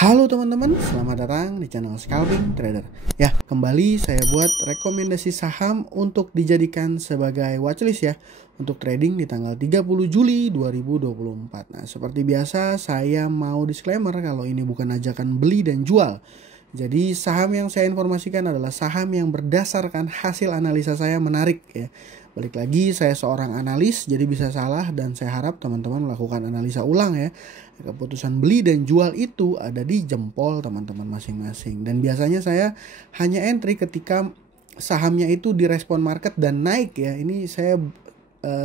Halo teman-teman, selamat datang di channel Scalping Trader. Ya, kembali saya buat rekomendasi saham untuk dijadikan sebagai watchlist ya untuk trading di tanggal 30 Juli 2024. Nah, seperti biasa saya mau disclaimer kalau ini bukan ajakan beli dan jual. Jadi saham yang saya informasikan adalah saham yang berdasarkan hasil analisa saya menarik ya. Balik lagi, saya seorang analis jadi bisa salah dan saya harap teman-teman melakukan analisa ulang ya. Keputusan beli dan jual itu ada di jempol teman-teman masing-masing. Dan biasanya saya hanya entry ketika sahamnya itu direspon market dan naik ya. Ini saya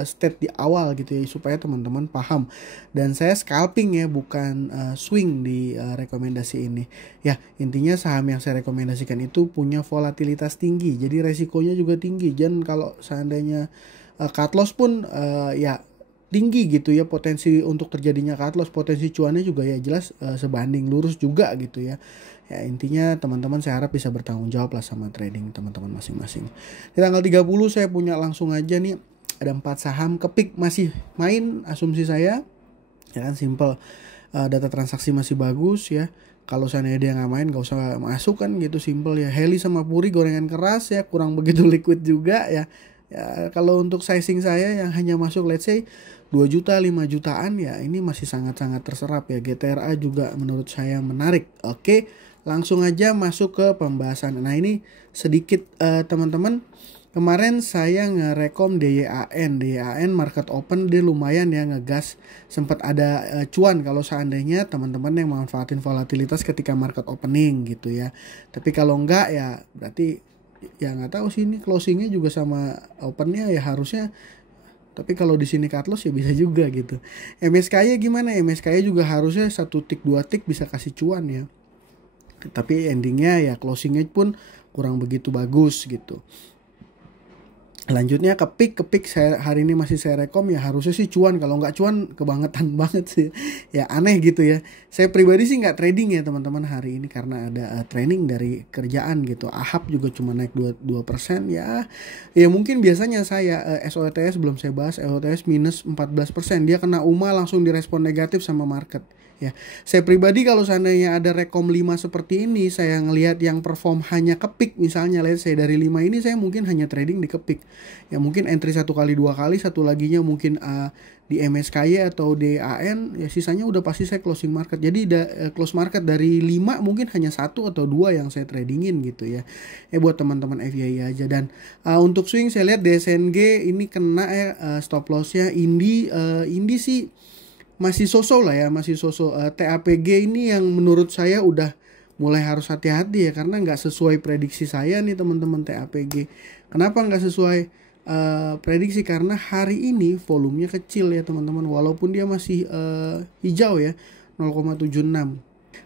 state di awal gitu ya supaya teman-teman paham. Dan saya scalping ya, bukan swing di rekomendasi ini. Ya, intinya saham yang saya rekomendasikan itu punya volatilitas tinggi. Jadi resikonya juga tinggi. Dan kalau seandainya cut loss pun ya tinggi gitu ya, potensi untuk terjadinya cut loss, potensi cuannya juga ya jelas sebanding lurus juga gitu ya. Ya intinya teman-teman saya harap bisa bertanggung jawab lah sama trading teman-teman masing-masing. Di tanggal 30 saya punya langsung aja nih ada 4 saham kepik masih main asumsi saya. Ya kan simple. Data transaksi masih bagus ya. Kalau seandainya dia nggak main gak usah masuk kan gitu, simple ya. Heli sama Puri gorengan keras ya, kurang begitu liquid juga ya. Ya, kalau untuk sizing saya yang hanya masuk let's say 2 juta 5 jutaan ya ini masih sangat-sangat terserap ya. GTRA juga menurut saya menarik. Oke, langsung aja masuk ke pembahasan. Nah ini sedikit teman-teman, kemarin saya ngerekom DYAN market open dia lumayan ya ngegas, sempat ada cuan kalau seandainya teman-teman yang manfaatin volatilitas ketika market opening gitu ya. Tapi kalau enggak ya berarti ya nggak tahu sih, ini closingnya juga sama opennya ya harusnya. Tapi kalau di sini cut loss ya bisa juga gitu. MSKY gimana? MSKY juga harusnya 1 tick 2 tick bisa kasih cuan ya. Tapi endingnya ya closingnya pun kurang begitu bagus gitu. Lanjutnya kepik saya hari ini masih saya rekom ya harusnya sih cuan, kalau nggak cuan kebangetan banget sih ya, aneh gitu ya. Saya pribadi sih nggak trading ya teman-teman hari ini karena ada training dari kerjaan gitu. AHAP juga cuma naik 2% ya. Ya mungkin biasanya saya SOTS belum saya bahas, SOTS minus 14%, dia kena UMA langsung direspon negatif sama market. Ya, saya pribadi kalau seandainya ada rekom 5 seperti ini, saya ngelihat yang perform hanya kepik misalnya, lihat saya dari 5 ini saya mungkin hanya trading di kepik. Ya mungkin entry 1 kali 2 kali, satu laginya mungkin di MSKY atau DAN, ya sisanya udah pasti saya closing market. Jadi close market dari 5 mungkin hanya 1 atau 2 yang saya tradingin gitu ya. Buat teman-teman FYI aja. Dan untuk swing saya lihat DSNG ini kena ya stop lossnya. Indi sih masih sosok lah ya, masih sosok. TAPG ini yang menurut saya udah mulai harus hati-hati ya, karena nggak sesuai prediksi saya nih teman-teman. TAPG kenapa nggak sesuai prediksi? Karena hari ini volumenya kecil ya teman-teman, walaupun dia masih hijau ya 0,76.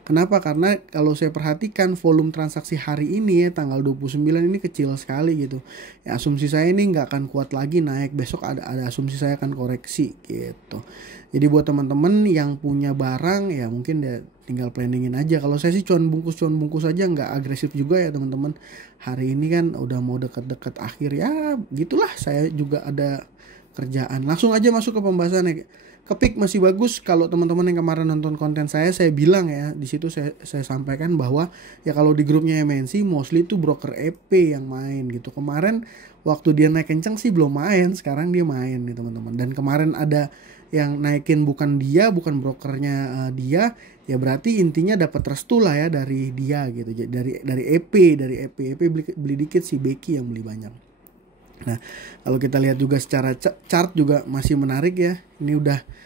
Kenapa? Karena kalau saya perhatikan volume transaksi hari ini ya tanggal 29 ini kecil sekali gitu. Ya asumsi saya ini nggak akan kuat lagi naik, besok ada asumsi saya akan koreksi gitu. Jadi buat teman-teman yang punya barang ya mungkin ya tinggal planningin aja. Kalau saya sih cuan bungkus aja, nggak agresif juga ya teman-teman. Hari ini kan udah mau deket-deket akhir ya, gitulah, saya juga ada kerjaan. Langsung aja masuk ke pembahasannya. Kepik masih bagus. Kalau teman-teman yang kemarin nonton konten saya bilang ya di situ saya sampaikan bahwa ya kalau di grupnya MNC mostly itu broker EP yang main gitu. Kemarin waktu dia naik kencang sih belum main, sekarang dia main nih teman-teman. Dan kemarin ada yang naikin bukan brokernya dia, ya berarti intinya dapat restu lah ya dari dia gitu. Dari EP beli dikit, si Becky yang beli banyak. Nah, kalau kita lihat juga secara chart juga masih menarik ya. Ini udah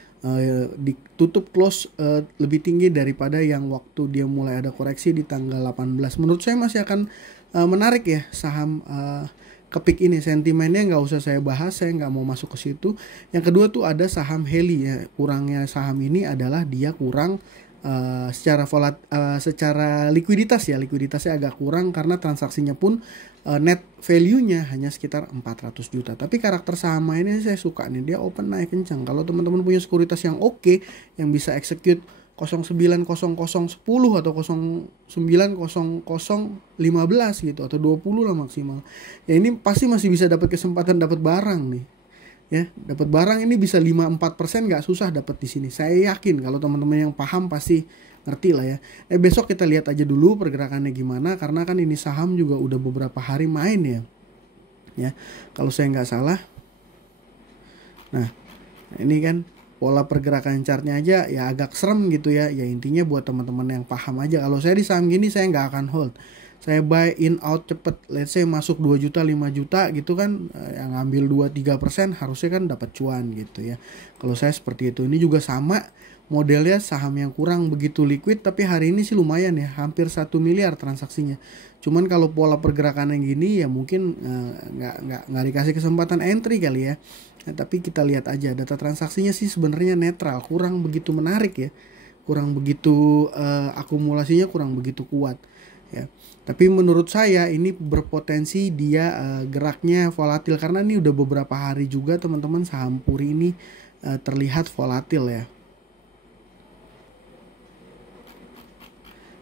ditutup close lebih tinggi daripada yang waktu dia mulai ada koreksi di tanggal 18. Menurut saya masih akan menarik ya saham kepik ini. Sentimennya nggak usah saya bahas, saya nggak mau masuk ke situ. Yang kedua tuh ada saham Heli ya. Kurangnya saham ini adalah dia kurang secara likuiditasnya agak kurang karena transaksinya pun net value-nya hanya sekitar 400 juta. Tapi karakter saham ini saya suka nih, dia open naik kencang. Kalau teman-teman punya sekuritas yang oke, yang bisa execute 090010 atau 090015 gitu atau 20 lah maksimal. Ya ini pasti masih bisa dapat kesempatan dapat barang nih. Ya, dapat barang ini bisa 5-4% nggak susah dapat di sini. Saya yakin kalau teman-teman yang paham pasti ngerti lah ya. Besok kita lihat aja dulu pergerakannya gimana, karena kan ini saham juga udah beberapa hari main ya. Ya, kalau saya nggak salah. Nah, ini kan pola pergerakan chartnya aja ya agak serem gitu ya. Ya intinya buat teman-teman yang paham aja. Kalau saya di saham gini saya nggak akan hold. Saya buy in out cepet. Let's say masuk 2 juta 5 juta gitu kan, yang ngambil 2-3% harusnya kan dapat cuan gitu ya. Kalau saya seperti itu. Ini juga sama modelnya, saham yang kurang begitu liquid tapi hari ini sih lumayan ya, hampir 1 miliar transaksinya. Cuman kalau pola pergerakan yang gini ya mungkin nggak dikasih kesempatan entry kali ya. Nah, tapi kita lihat aja data transaksinya sih sebenarnya netral, kurang begitu menarik ya, kurang begitu akumulasinya kurang begitu kuat ya. Tapi menurut saya ini berpotensi dia geraknya volatil, karena ini udah beberapa hari juga teman-teman saham Puri ini terlihat volatil ya.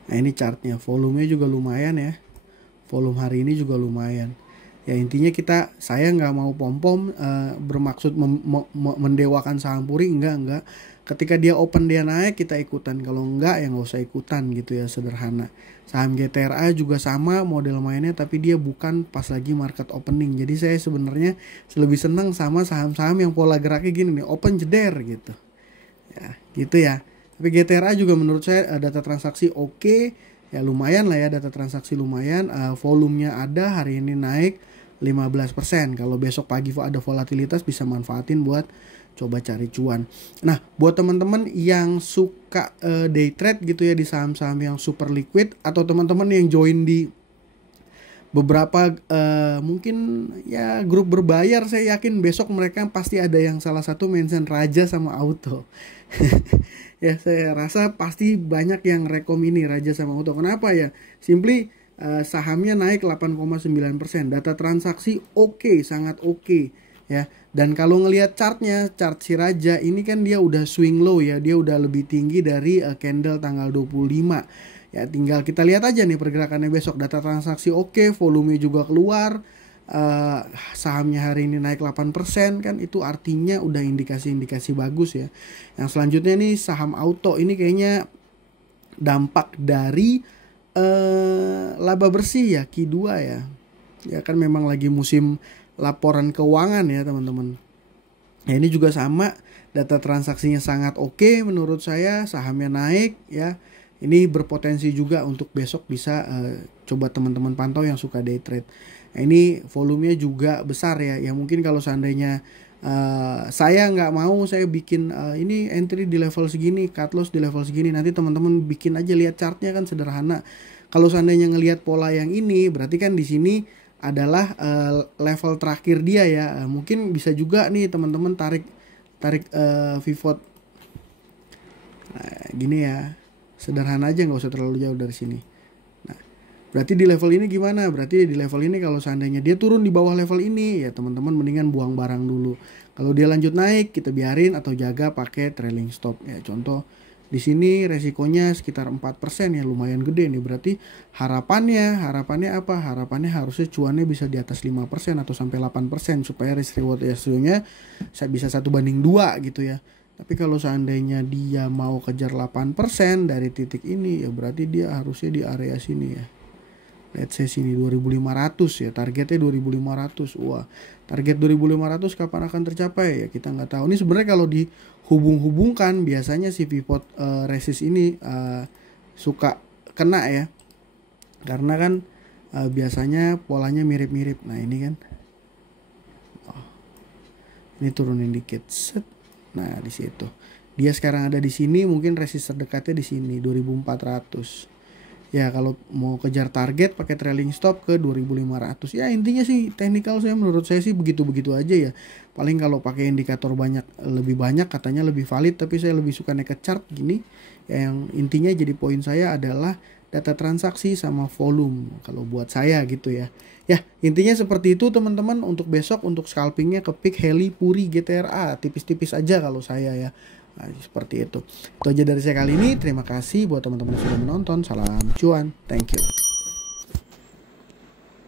Nah ini chartnya, volumenya juga lumayan ya, volume hari ini juga lumayan. Ya intinya saya nggak mau pom-pom bermaksud mendewakan saham Puri, enggak. Ketika dia open dia naik kita ikutan, kalau enggak ya nggak usah ikutan gitu ya, sederhana. Saham GTRA juga sama model mainnya, tapi dia bukan pas lagi market opening. Jadi saya sebenarnya lebih senang sama saham-saham yang pola geraknya gini nih, open jeder gitu. Ya gitu ya. Tapi GTRA juga menurut saya data transaksi oke. Ya lumayan lah ya, data transaksi lumayan, volumenya ada, hari ini naik 15%. Kalau besok pagi ada volatilitas bisa manfaatin buat coba cari cuan. Nah, buat teman-teman yang suka day trade gitu ya di saham-saham yang super liquid, atau teman-teman yang join di beberapa mungkin ya grup berbayar, saya yakin besok mereka pasti ada yang salah satu mention Raja sama Auto. Ya saya rasa pasti banyak yang rekom ini Raja sama Auto. Kenapa ya? Simply sahamnya naik 8,9%. Data transaksi oke, sangat oke ya. Dan kalau ngelihat chartnya, chart si Raja ini kan dia udah swing low ya. Dia udah lebih tinggi dari candle tanggal 25. Ya tinggal kita lihat aja nih pergerakannya besok. Data transaksi oke, volume juga keluar. Sahamnya hari ini naik 8% kan, itu artinya udah indikasi-indikasi bagus ya. Yang selanjutnya nih saham Auto, ini kayaknya dampak dari laba bersih ya, Q2 ya. Ya kan memang lagi musim laporan keuangan ya teman-teman. Ya ini juga sama, data transaksinya sangat oke menurut saya, sahamnya naik ya. Ini berpotensi juga untuk besok bisa coba teman-teman pantau yang suka day trade. Nah, ini volumenya juga besar ya. Ya mungkin kalau seandainya saya nggak mau, saya bikin ini entry di level segini, cut loss di level segini. Nanti teman-teman bikin aja, lihat chartnya kan sederhana. Kalau seandainya ngelihat pola yang ini, berarti kan di sini adalah level terakhir dia ya. Mungkin bisa juga nih teman-teman tarik pivot. Nah, gini ya. Sederhana aja, nggak usah terlalu jauh dari sini. Nah, berarti di level ini gimana? Berarti di level ini kalau seandainya dia turun di bawah level ini, ya teman-teman mendingan buang barang dulu. Kalau dia lanjut naik, kita biarin atau jaga pakai trailing stop. Ya contoh di sini resikonya sekitar 4% ya, lumayan gede nih. Berarti harapannya apa? Harapannya harusnya cuannya bisa di atas 5% atau sampai 8% supaya risk reward ratio-nya bisa 1:2 gitu ya. Tapi kalau seandainya dia mau kejar 8% dari titik ini, ya berarti dia harusnya di area sini ya. Let's say sini 2500 ya, targetnya 2500. Wah, target 2500 kapan akan tercapai ya kita nggak tahu. Ini sebenarnya kalau dihubung-hubungkan biasanya si pivot resist ini suka kena ya. Karena kan biasanya polanya mirip-mirip. Nah, ini kan. Oh, ini turunin dikit. Set. Nah, di situ. Dia sekarang ada di sini, mungkin resist terdekatnya di sini 2400. Ya, kalau mau kejar target pakai trailing stop ke 2500. Ya, intinya sih technical menurut saya sih begitu-begitu aja ya. Paling kalau pakai indikator lebih banyak katanya lebih valid, tapi saya lebih suka naik ke chart gini. Ya, yang intinya jadi poin saya adalah data transaksi sama volume kalau buat saya gitu ya. Ya intinya seperti itu teman-teman. Untuk besok untuk scalpingnya ke pick Heli, Puri, GTRA tipis-tipis aja kalau saya ya. Nah, seperti itu aja dari saya kali ini. Terima kasih buat teman-teman yang sudah menonton. Salam cuan, thank you.